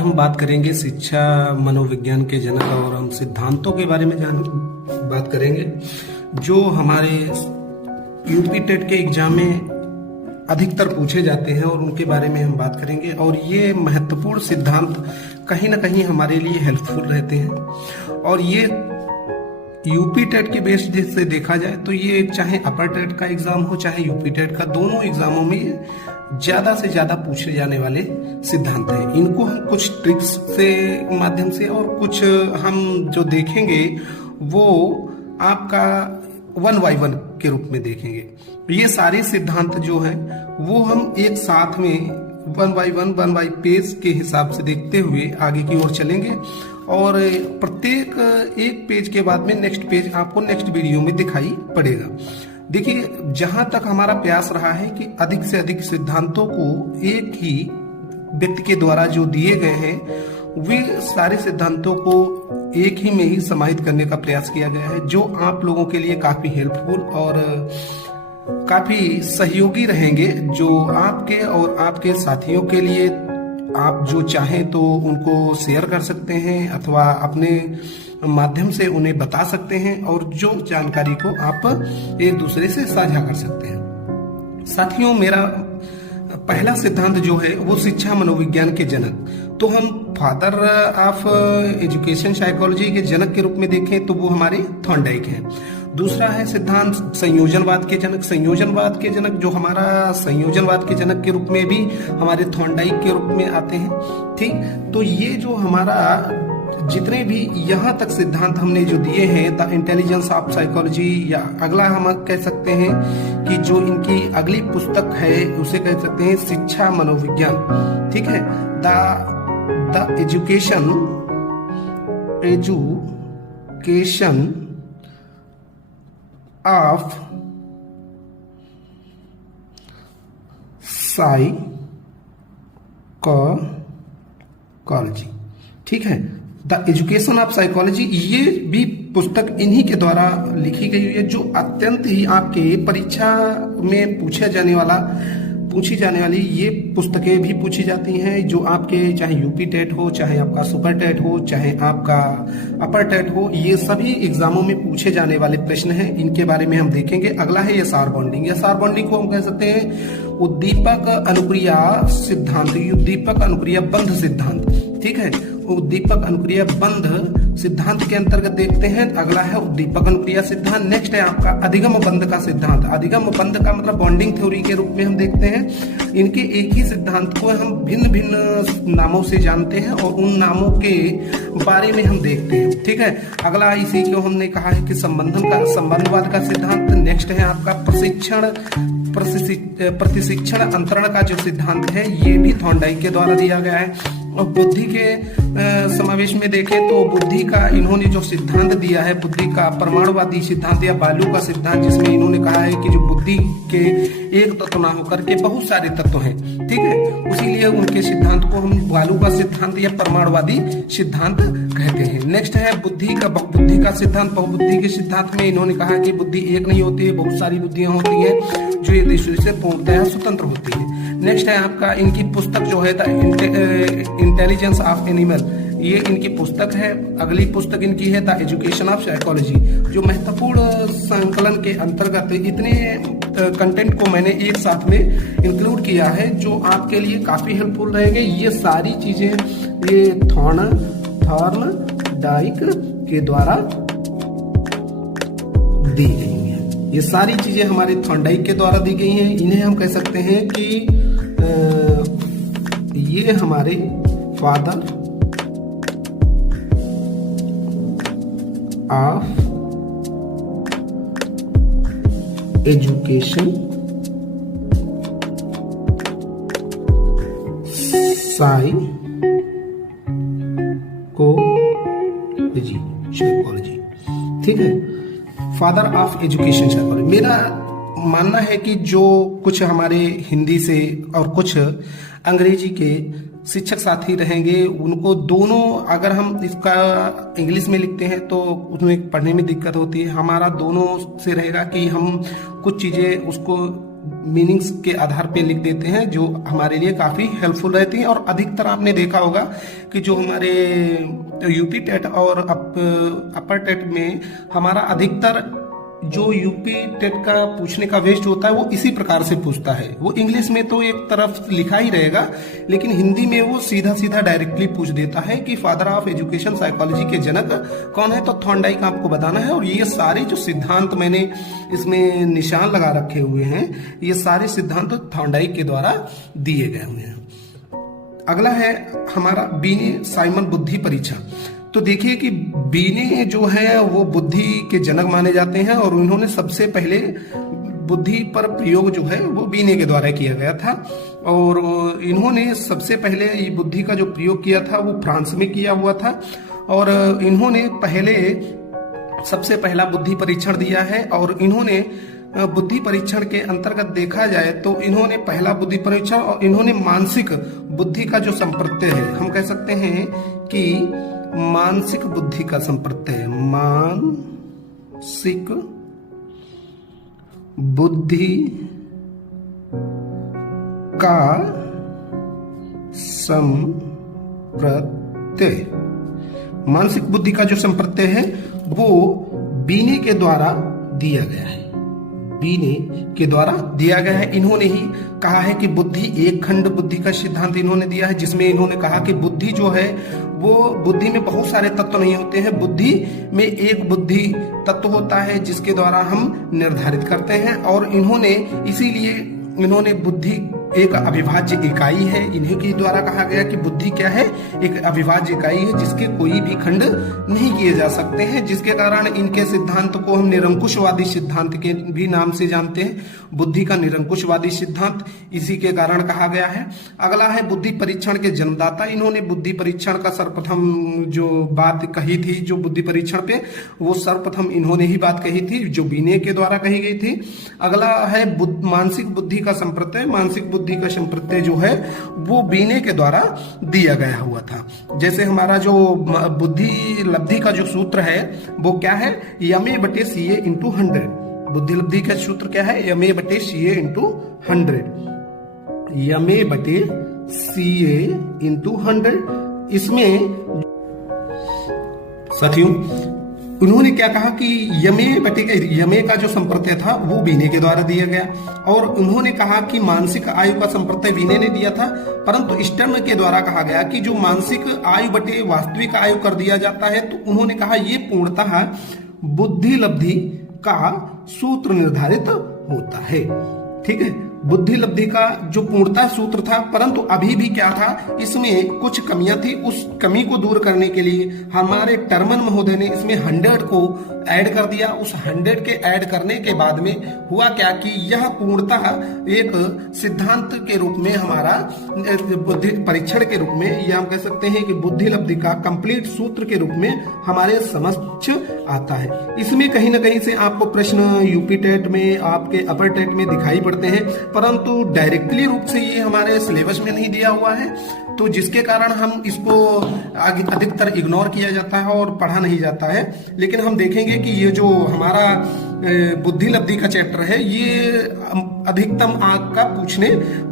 हम बात करेंगे शिक्षा मनोविज्ञान के जनक और हम सिद्धांतों के बारे में बात करेंगे जो हमारे यूपी टेट के एग्जाम में अधिकतर पूछे जाते हैं और उनके बारे में हम बात करेंगे। और ये महत्वपूर्ण सिद्धांत कहीं ना कहीं हमारे लिए हेल्पफुल रहते हैं। और ये यूपी टेट के बेस से देखा जाए तो ये चाहे अपर टेट का एग्जाम हो चाहे यूपी टेट का, दोनों एग्जामों में ज्यादा से ज्यादा पूछे जाने वाले सिद्धांत हैं। इनको हम कुछ ट्रिक्स से माध्यम से और कुछ हम जो देखेंगे वो आपका 1 by 1 के रूप में देखेंगे। ये सारे सिद्धांत जो हैं वो हम एक साथ में 1 by 1 पेज के हिसाब से देखते हुए आगे की ओर चलेंगे और प्रत्येक एक पेज के बाद में नेक्स्ट पेज आपको नेक्स्ट वीडियो में दिखाई पड़ेगा। देखिए, जहां तक हमारा प्रयास रहा है कि अधिक से अधिक सिद्धांतों को एक ही व्यक्ति के द्वारा जो दिए गए हैं वे सारे सिद्धांतों को एक ही में ही समाहित करने का प्रयास किया गया है, जो आप लोगों के लिए काफी हेल्पफुल और काफी सहयोगी रहेंगे, जो आपके और आपके साथियों के लिए आप जो चाहें तो उनको शेयर कर सकते हैं अथवा अपने माध्यम से उन्हें बता सकते हैं और जो जानकारी को आप एक दूसरे से साझा कर सकते हैं। साथियों, मेरा पहला सिद्धांत जो है वो शिक्षा मनोविज्ञान के जनक, तो हम फादर ऑफ एजुकेशन साइकोलॉजी के जनक के रूप में देखें तो वो हमारे थॉर्नडाइक हैं। दूसरा है सिद्धांत संयोजनवाद के जनक। संयोजनवाद के जनक जो हमारा संयोजनवाद के जनक के रूप में भी हमारे थॉर्नडाइक के रूप में आते हैं। ठीक, तो ये जो हमारा जितने भी यहाँ तक सिद्धांत हमने जो दिए हैं द इंटेलिजेंस ऑफ साइकोलॉजी, या अगला हम कह सकते हैं कि जो इनकी अगली पुस्तक है उसे कह सकते हैं शिक्षा मनोविज्ञान। ठीक है, द एजुकेशन ऑफ साइकोलॉजी। ठीक है, द एजुकेशन ऑफ साइकोलॉजी, ये भी पुस्तक इन्हीं के द्वारा लिखी गई हुई है, जो अत्यंत ही आपके परीक्षा में पूछी जाने वाली ये पुस्तकें भी पूछी जाती हैं, जो आपके चाहे यूपी टेट हो, चाहे आपका सुपर टेट हो, चाहे आपका अपर टेट हो, ये सभी एग्जामों में पूछे जाने वाले प्रश्न हैं। इनके बारे में हम देखेंगे। अगला है एसआर बॉन्डिंग। एसआर बॉन्डिंग को हम कह सकते हैं उद्दीपक अनुक्रिया सिद्धांत, उद्दीपक अनुक्रिया बंध सिद्धांत। ठीक है, उद्दीपक अनुक्रिया बंध सिद्धांत के अंतर्गत देखते हैं। अगला है उद्दीपक अनुक्रिया सिद्धांत। नेक्स्ट है आपका अधिगम बंध का सिद्धांत। अधिगम बंध का मतलब बॉन्डिंग थ्योरी के रूप में हम देखते हैं। इनके एक ही सिद्धांत को हम भिन्न भिन्न नामों से जानते हैं और उन नामों के बारे में हम देखते हैं। ठीक है, अगला इसी को हमने कहा है कि संबंधवाद का सिद्धांत। नेक्स्ट है आपका प्रतिशिक्षण अंतरण का जो सिद्धांत है ये भी थॉर्नडाइक के द्वारा दिया गया है। और बुद्धि के समावेश में देखें तो बुद्धि का इन्होंने जो सिद्धांत दिया है, बुद्धि का परमाणुवादी सिद्धांत या बालू का सिद्धांत, जिसमें इन्होंने कहा है कि जो बुद्धि के एक तत्व ना होकर के बहुत सारे तत्व हैं। ठीक है, उसीलिए उनके सिद्धांत को हम बालू का सिद्धांत या परमाणुवादी सिद्धांत कहते हैं। नेक्स्ट है बुद्धि का सिद्धांत। बहुबुद्धि के सिद्धांत में इन्होंने कहा कि बुद्धि एक नहीं होती है, बहुत सारी बुद्धियां होती हैं जो एक दूसरे से पूर्णतः स्वतंत्र होती है। नेक्स्ट है आपका इनकी पुस्तक जो है द इंटेलिजेंस ऑफ एनिमल, ये इनकी पुस्तक है। अगली पुस्तक इनकी है द एजुकेशन ऑफ साइकोलॉजी, जो महत्वपूर्ण संकलन के अंतर्गत इतने कंटेंट को मैंने एक साथ में इंक्लूड किया है जो आपके लिए काफी हेल्पफुल रहेंगे। ये सारी चीजें ये थॉर्नडाइक के द्वारा दी गई हैं। ये सारी चीजें हमारे थॉर्नडाइक के द्वारा दी गई हैं। इन्हें हम कह सकते हैं कि ये हमारे फादर ऑफ एजुकेशन साइकोलॉजी। ठीक है, फादर ऑफ एजुकेशन साइकोलॉजी। मेरा मानना है कि जो कुछ हमारे हिंदी से और कुछ अंग्रेजी के शिक्षक साथी रहेंगे उनको दोनों, अगर हम इसका इंग्लिश में लिखते हैं तो उसमें पढ़ने में दिक्कत होती है। हमारा दोनों से रहेगा कि हम कुछ चीज़ें उसको मीनिंग्स के आधार पे लिख देते हैं, जो हमारे लिए काफी हेल्पफुल रहती हैं। और अधिकतर आपने देखा होगा कि जो हमारे यूपी टेट और अपर टेट में हमारा अधिकतर जो यूपी टेट का पूछने का वेस्ट होता है वो इसी प्रकार से पूछता है। वो इंग्लिश में तो एक तरफ लिखा ही रहेगा, लेकिन हिंदी में वो सीधा सीधा डायरेक्टली पूछ देता है कि फादर ऑफ एजुकेशन साइकोलॉजी के जनक कौन है, तो थॉर्नडाइक आपको बताना है। और ये सारे जो सिद्धांत मैंने इसमें निशान लगा रखे हुए हैं, ये सारे सिद्धांत थॉर्नडाइक के द्वारा दिए गए हुए हैं। अगला है हमारा बीने साइमन बुद्धि परीक्षा। तो देखिए कि बीने जो है वो बुद्धि के जनक माने जाते हैं, और उन्होंने सबसे पहले बुद्धि पर प्रयोग जो है वो बीने के द्वारा किया गया था। और इन्होंने सबसे पहले ये बुद्धि का जो प्रयोग किया था वो फ्रांस में किया हुआ था। और इन्होंने सबसे पहला बुद्धि परीक्षण दिया है। और इन्होंने बुद्धि परीक्षण के अंतर्गत देखा जाए तो इन्होंने पहला बुद्धि परीक्षण, और इन्होंने मानसिक बुद्धि का जो संप्रत्यय है, हम कह सकते हैं कि मानसिक बुद्धि का संप्रत्यय, मानसिक बुद्धि का संप्रत्यय, मानसिक बुद्धि का जो संप्रत्यय है वो बीने के द्वारा दिया गया है। बीने के द्वारा दिया गया है। इन्होंने ही कहा है कि बुद्धि एक खंड बुद्धि का सिद्धांत इन्होंने दिया है, जिसमें इन्होंने कहा कि बुद्धि जो है वो बुद्धि में बहुत सारे तत्व नहीं होते हैं, बुद्धि में एक बुद्धि तत्व होता है जिसके द्वारा हम निर्धारित करते हैं। और इन्होंने बुद्धि एक अविभाज्य इकाई है, इन्हीं के द्वारा कहा गया कि बुद्धि क्या है, एक अविभाज्य इकाई है जिसके कोई भी खंड नहीं किए जा सकते हैं, जिसके कारण इनके सिद्धांत को हम निरंकुशवादी सिद्धांत के भी नाम से जानते हैं। बुद्धि का निरंकुशवादी सिद्धांत इसी के कारण कहा गया है। अगला है बुद्धि परीक्षण के जन्मदाता। इन्होंने बुद्धि परीक्षण का सर्वप्रथम जो बात कही थी, जो बुद्धि परीक्षण पे, वो सर्वप्रथम इन्होंने ही बात कही थी, जो बीने के द्वारा कही गई थी। अगला है मानसिक बुद्धि का संप्रत्यय। मानसिक बुद्धि का संप्रत्यय जो है वो बीने के द्वारा दिया गया हुआ था। जैसे हमारा जो बुद्धि लब्धि का जो सूत्र है वो क्या है, MA/CA × 100। बुद्धि लब्धि का सूत्र क्या है, MA/CA × 100। MA/CA × 100। इसमें साथियों उन्होंने क्या कहा कि यमे का जो संप्रत्यय था वो बीने के द्वारा दिया गया। और उन्होंने कहा कि मानसिक आयु का संप्रत्यय बीने ने दिया था, परंतु स्टर्न के द्वारा कहा गया कि जो मानसिक आयु बटे वास्तविक आयु कर दिया जाता है, तो उन्होंने कहा ये पूर्णतः बुद्धि लब्धि का सूत्र निर्धारित होता है। ठीक है, बुद्धि लब्धि का जो पूर्णता सूत्र था, परंतु अभी भी क्या था, इसमें कुछ कमियां थी। उस कमी को दूर करने के लिए हमारे टर्मन महोदय ने इसमें 100 को ऐड कर दिया। उस 100 के ऐड करने के बाद में हुआ क्या कि यह पूर्णतः एक सिद्धांत के रूप में, हमारा बुद्धि परीक्षण के रूप में, या हम कह सकते हैं कि बुद्धि लब्धि का कंप्लीट सूत्र के रूप में हमारे समक्ष आता है। इसमें कहीं ना कहीं से आपको प्रश्न यूपी टेट में, आपके अपर टेट में दिखाई पड़ते हैं, परंतु डायरेक्टली रूप से ये हमारे सिलेबस में नहीं दिया हुआ है, तो जिसके कारण हम इसको अधिकतर इग्नोर किया जाता है और पढ़ा नहीं जाता है। लेकिन हम देखेंगे कि ये जो हमारा बुद्धि लब्धि का चैप्टर है, ये अधिकतम आंक का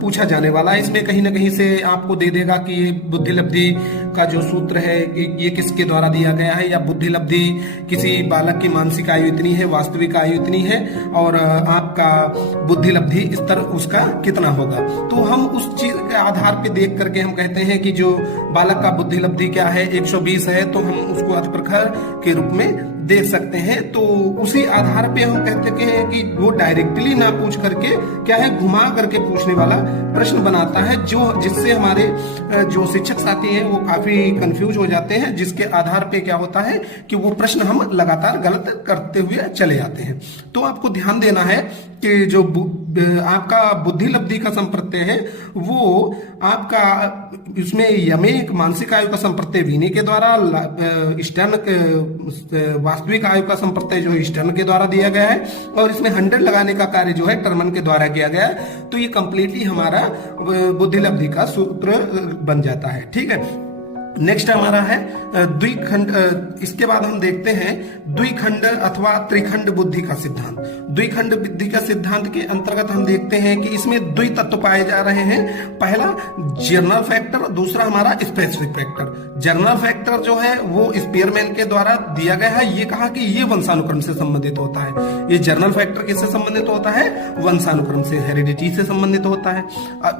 पूछा जाने वाला है। इसमें कहीं ना कहीं से आपको दे देगा कि ये बुद्धि लब्धि का जो सूत्र है ये किसके द्वारा दिया गया है, या बुद्धि लब्धि किसी बालक की मानसिक आयु इतनी है, वास्तविक आयु इतनी है, और आपका बुद्धि लब्धि स्तर उसका कितना होगा। तो हम उस चीज के आधार पे देख करके हम कहते हैं कि जो बालक का बुद्धि लब्धि क्या है, 120 है, तो हम उसको अति प्रखर के रूप में देख सकते हैं। तो उसी आधार पे हम कहते हैं कि वो डायरेक्टली ना पूछ करके क्या है, घुमा करके पूछने वाला प्रश्न बनाता है, जो जिससे हमारे जो शिक्षक साथी हैं वो काफी कंफ्यूज हो जाते हैं, जिसके आधार पे क्या होता है कि वो प्रश्न हम लगातार गलत करते हुए चले जाते हैं। तो आपको ध्यान देना है कि जो आपका बुद्धि लब्धि का संप्रत्यय है वो आपका, इसमें यमे मानसिक आयु का संप्रत्यय वीने के द्वारा, स्टर्न वास्तविक आयु का संप्रत्यय जो स्टर्न के द्वारा दिया गया है, और इसमें 100 लगाने का कार्य जो है टर्मन के द्वारा किया गया है। तो ये कंप्लीटली हमारा बुद्धि लब्धि का सूत्र बन जाता है। ठीक है, नेक्स्ट हमारा है द्विखंड। इसके बाद हम देखते हैं द्विखंड अथवा त्रिखंड बुद्धि का सिद्धांत। द्विखंड बुद्धि का सिद्धांत के अंतर्गत हम देखते हैं कि इसमें द्वि तत्व पाए जा रहे हैं। पहला जनरल फैक्टर, दूसरा हमारा स्पेसिफिक फैक्टर। जनरल फैक्टर जो है वो स्पीयरमैन के द्वारा दिया गया है। ये कहा कि ये वंशानुक्रम से संबंधित होता है। ये जनरल फैक्टर किससे संबंधित होता है? वंशानुक्रम से, हेरिडिटी से संबंधित होता है।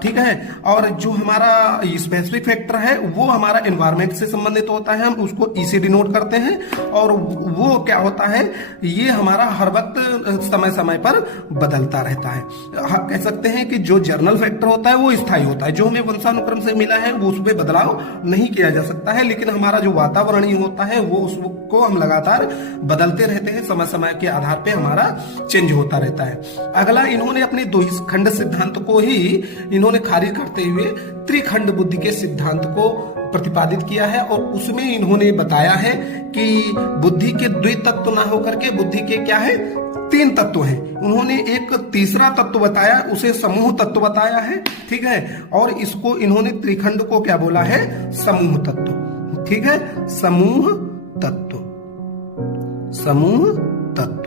ठीक है। और जो हमारा स्पेसिफिक फैक्टर है वो हमारा एनवायरमेंट से संबंधित होता है। हम उसको ई से डिनोट करते हैं। और वो क्या होता है, ये हमारा हर वक्त समय समय पर बदलता रहता है। कह सकते हैं कि जो जर्नल फैक्टर होता है वो स्थायी होता है। जो हमें वंशानुक्रम से मिला है वो उसमें बदलाव नहीं किया जा सकता है, लेकिन हमारा जो वातावरणीय होता है वो उसको हम लगातार बदलते रहते हैं। समय समय के आधार पे हमारा चेंज होता रहता है। अगला, इन्होंने अपने द्विखंड सिद्धांत को ही इन्होंने खारिज करते हुए त्रिखंड बुद्धि के सिद्धांत को प्रतिपादित किया है। और उसमें इन्होंने बताया है कि बुद्धि के द्वितत्व ना होकर के बुद्धि के क्या है, तीन तत्व हैं। उन्होंने एक तीसरा तत्व बताया, उसे समूह तत्व बताया है। ठीक है। और इसको इन्होंने त्रिखंड को क्या बोला है, समूह तत्व। ठीक है, समूह तत्व, समूह तत्व।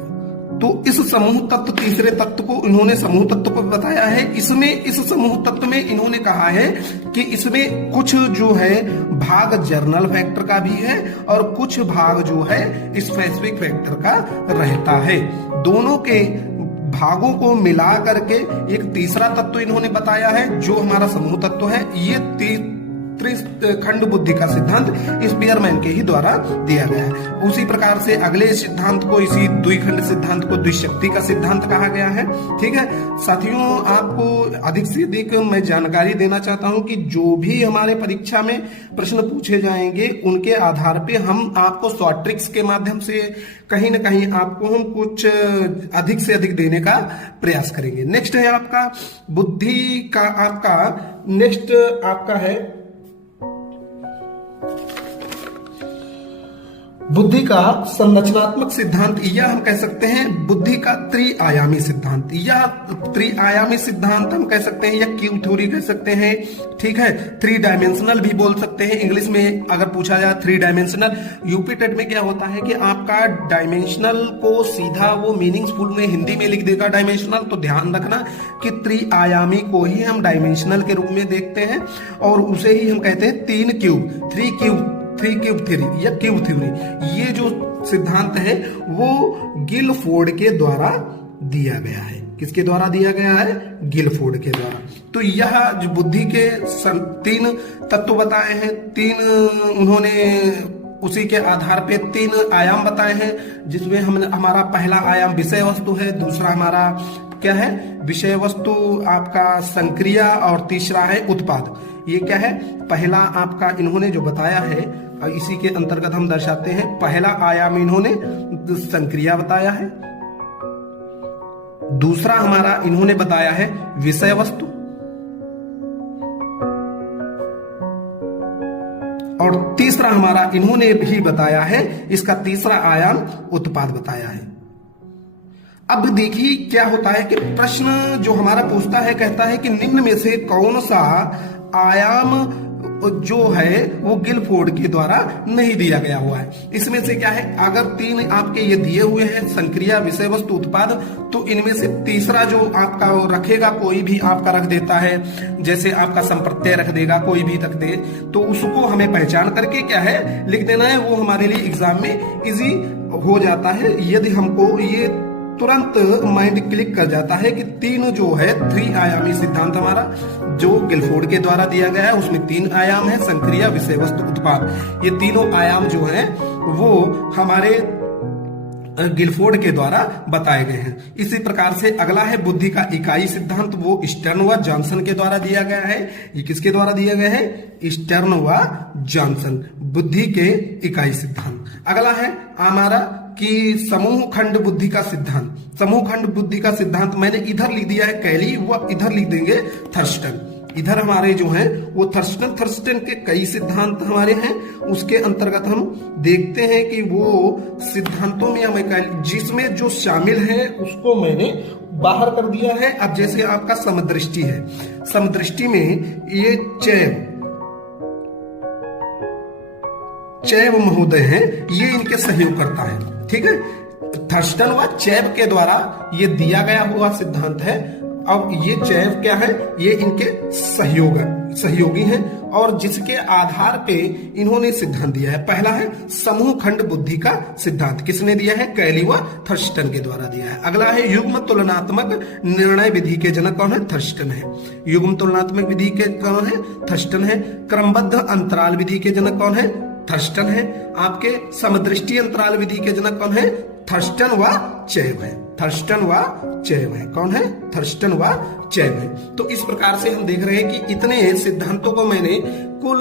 तो इस समूह तत्व, तीसरे तत्व को इन्होंने समूह तत्व को बताया है। इसमें, इस समूह तत्व में इन्होंने कहा है कि इसमें कुछ जो है भाग जर्नल फैक्टर का भी है और कुछ भाग जो है स्पेसिफिक फैक्टर का रहता है। दोनों के भागों को मिला करके एक तीसरा तत्व इन्होंने बताया है जो हमारा समूह तत्व है। ये त्रिखंड बुद्धि का सिद्धांत स्पीयरमैन के ही द्वारा दिया गया है। उसी प्रकार से अगले सिद्धांत को, इसी द्विखंड सिद्धांत को द्विशक्ति का सिद्धांत कहा गया है। ठीक है साथियों, आपको अधिक से अधिक मैं जानकारी देना चाहता हूं कि जो भी हमारे परीक्षा में प्रश्न पूछे जाएंगे उनके आधार पे हम आपको शॉर्ट ट्रिक्स के माध्यम से कहीं ना कहीं आपको हम कुछ अधिक से अधिक देने का प्रयास करेंगे। नेक्स्ट है आपका बुद्धि का, आपका नेक्स्ट आपका है बुद्धि का संरचनात्मक सिद्धांत, या हम कह सकते हैं बुद्धि का त्रिआयामी सिद्धांत। यह त्रिआयामी सिद्धांत हम कह सकते हैं या क्यूब थ्योरी कह सकते हैं। ठीक है, थ्री डायमेंशनल भी बोल सकते हैं। इंग्लिश में अगर पूछा जाए थ्री डायमेंशनल। यूपी टेट में क्या होता है कि आपका डायमेंशनल को सीधा वो मीनिंगफुल में हिंदी में लिख देगा डायमेंशनल। तो ध्यान रखना कि त्रिआयामी को ही हम डायमेंशनल के रूप में देखते हैं और उसे ही हम कहते हैं तीन क्यूब, थ्री क्यूब थ्योरी या क्यूब थ्योरी। ये जो सिद्धांत है वो गिलफोर्ड के द्वारा दिया गया है। किसके द्वारा दिया गया है? गिलफोर्ड के द्वारा। तो यह जो बुद्धि के तीन तत्व बताए हैं, तीन उन्होंने उसी के आधार पे तीन आयाम बताए हैं, जिसमें हमारा पहला आयाम विषय वस्तु है, दूसरा हमारा क्या है, विषय वस्तु आपका संक्रिया, और तीसरा है उत्पाद। ये क्या है, पहला आपका इन्होंने जो बताया है इसी के अंतर्गत हम दर्शाते हैं। पहला आयाम इन्होंने संक्रिया बताया है, दूसरा हमारा इन्होंने बताया है विषय वस्तु, और तीसरा हमारा इन्होंने भी बताया है, इसका तीसरा आयाम उत्पाद बताया है। अब देखिए क्या होता है कि प्रश्न जो हमारा पूछता है, कहता है कि निम्न में से कौन सा आयाम जो है वो गिलफोर्ड के द्वारा नहीं दिया गया हुआ है। इसमें से क्या है, अगर तीन आपके ये दिए हुए हैं संक्रिया, विषय वस्तु, उत्पाद, तो इनमें से तीसरा जो आपका रखेगा, कोई भी आपका रख देता है, जैसे आपका संप्रत्यय रख देगा, कोई भी रख दे, तो उसको हमें पहचान करके क्या है लिख देना है। वो हमारे लिए एग्जाम में इजी हो जाता है यदि हमको ये तुरंत माइंड क्लिक कर जाता है कि तीन जो है थ्री आयामी सिद्धांत हमारा जो गिलफोर्ड के द्वारा दिया गया है, उसमें तीन आयाम है, संक्रिया, विषय वस्तु, उत्पाद। ये तीनों आयाम जो है वो हमारे गिलफोर्ड के द्वारा बताए गए हैं। इसी प्रकार से अगला है बुद्धि का इकाई सिद्धांत, वो स्टर्न व जॉनसन के द्वारा दिया गया है। ये किसके द्वारा दिया गया है? स्टर्न व जॉनसन, बुद्धि के इकाई सिद्धांत। अगला है हमारा कि समूह खंड बुद्धि का सिद्धांत। समूह खंड बुद्धि का सिद्धांत मैंने इधर लिख दिया है कैली, वो इधर लिख देंगे थर्स्टन। इधर हमारे जो हैं वो थर्स्टन के कई सिद्धांत हमारे हैं। उसके अंतर्गत हम देखते हैं कि वो सिद्धांतों में हमें जिसमें जो शामिल है उसको मैंने बाहर कर दिया है। अब जैसे आपका समदृष्टि है, समदृष्टि में ये चैव, चैब महोदय हैं, ये इनके सहयोगकर्ता हैं। ठीक है, थर्स्टन व चैब के द्वारा ये दिया गया हुआ सिद्धांत है। अब ये चैब क्या है, ये इनके सहयोगी हैं और जिसके आधार पे इन्होंने सिद्धांत दिया है। पहला है समूह खंड बुद्धि का सिद्धांत, किसने दिया है, कैली व थर्स्टन के द्वारा दिया है। अगला है युग्म तुलनात्मक निर्णय विधि के जनक कौन है, थर्स्टन है। युग्म तुलनात्मक विधि के कौन है, थर्स्टन है। क्रमबद्ध अंतराल विधि के जनक कौन है, थर्स्टन है। आपके समदृष्टि अंतराल विधि के जनक कौन है, थर्स्टन व चैब है। थर्स्टन व चैब है, कौन है, थर्स्टन व चैब है। तो इस प्रकार से हम देख रहे हैं कि इतने सिद्धांतों को मैंने कुल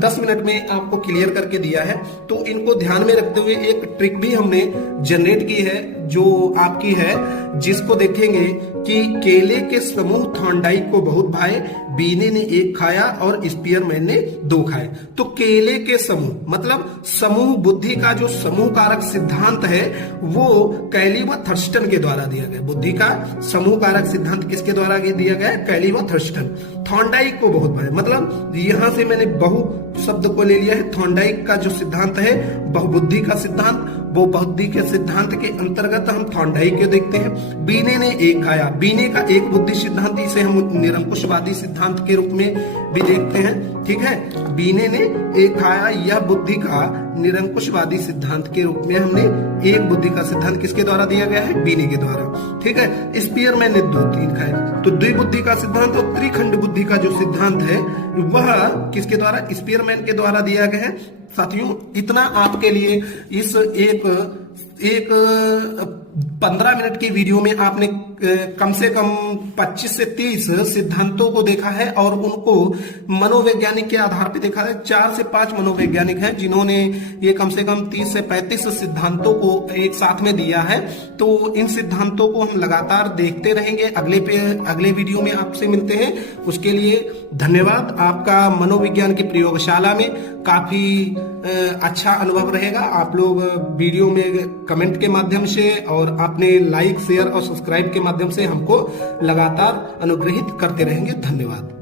10 मिनट में आपको क्लियर करके दिया है। तो इनको ध्यान में रखते हुए एक ट्रिक भी हमने जनरेट की है जो आपकी है, जिसको देखेंगे कि केले के समूह थॉर्नडाइक को बहुत भाए, बीने ने 1 खाया और स्पीयरमैन ने 2 खाए। तो केले के समूह मतलब समूह बुद्धि का जो समूह कारक सिद्धांत है वो कैली व थर्स्टन के द्वारा दिया गया। बुद्धि का समूह कारक सिद्धांत किसके द्वारा दिया गया, कैली व थर्स्टन। थॉर्नडाइक को बहुत भाए, मतलब यहां से मैंने बहु शब्द को ले लिया है। थॉर्नडाइक का जो सिद्धांत है बहुबुद्धि का सिद्धांत, वो बुद्धि के सिद्धांत के अंतर्गत हम थॉर्नडाइक को देखते हैं। बीने ने 1 खाया, बीने का एक बुद्धि सिद्धांत, इसे हम निरंकुशवादी सिद्धांत के रूप में भी देखते हैं। ठीक है, बीने ने 1 खाया, यह बुद्धि का निरंकुशवादी सिद्धांत के रूप में हमने एक बुद्धि का सिद्धांत किसके द्वारा दिया गया है, बीने के द्वारा। ठीक है, स्पीयरमैन ने 2-3 खाए। तो द्विबुद्धि का सिद्धांत और त्रिखंड बुद्धि का जो सिद्धांत है वह किसके द्वारा, स्पीयरमैन के द्वारा दिया गया है। साथियों, इतना आपके लिए इस एक 15 मिनट की वीडियो में आपने कम से कम 25 से 30 सिद्धांतों को देखा है और उनको मनोवैज्ञानिक के आधार पर देखा है। 4 से 5 मनोवैज्ञानिक हैं जिन्होंने ये कम से कम 30 से 35 सिद्धांतों को एक साथ में दिया है। तो इन सिद्धांतों को हम लगातार देखते रहेंगे। अगले वीडियो में आपसे मिलते हैं। उसके लिए धन्यवाद। आपका मनोविज्ञान की प्रयोगशाला में काफी अच्छा अनुभव रहेगा। आप लोग वीडियो में कमेंट के माध्यम से और अपने लाइक, शेयर और सब्सक्राइब के माध्यम से हमको लगातार अनुग्रहित करते रहेंगे। धन्यवाद।